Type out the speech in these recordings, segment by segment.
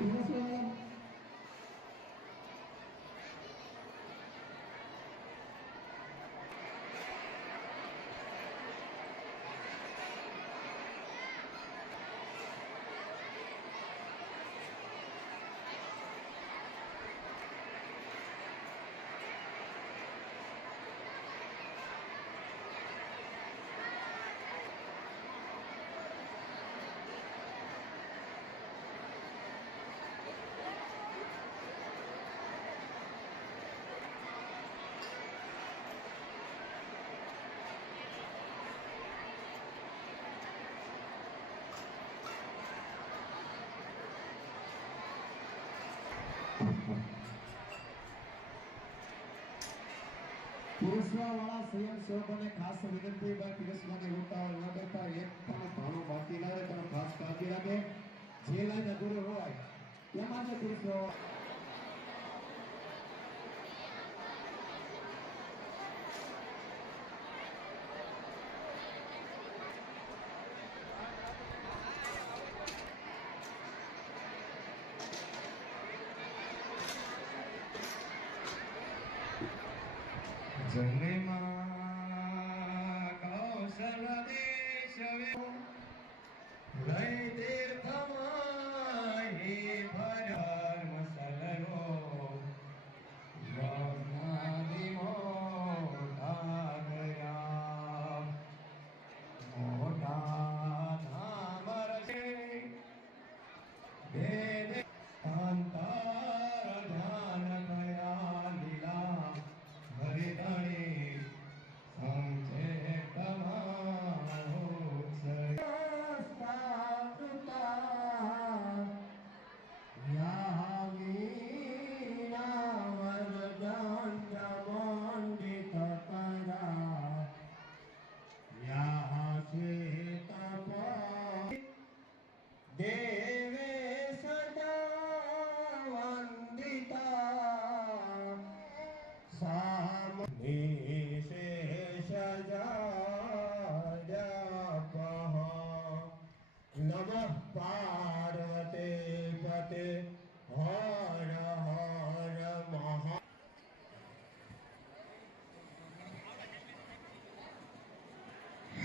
Yes. પુરુષવાળા સ્વયંસેવકોને ખાસ વિનંતી ભાઈ પુરુષવાને ઉતાવળ કરતા એક પણ ભાણો બાકી ન રહે તેનો જે લાઈન અધૂરો હોય, એમાં જે Zanima.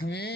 Mm.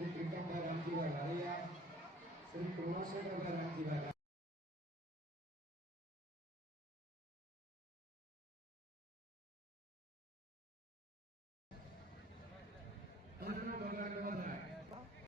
El que se conoce para la.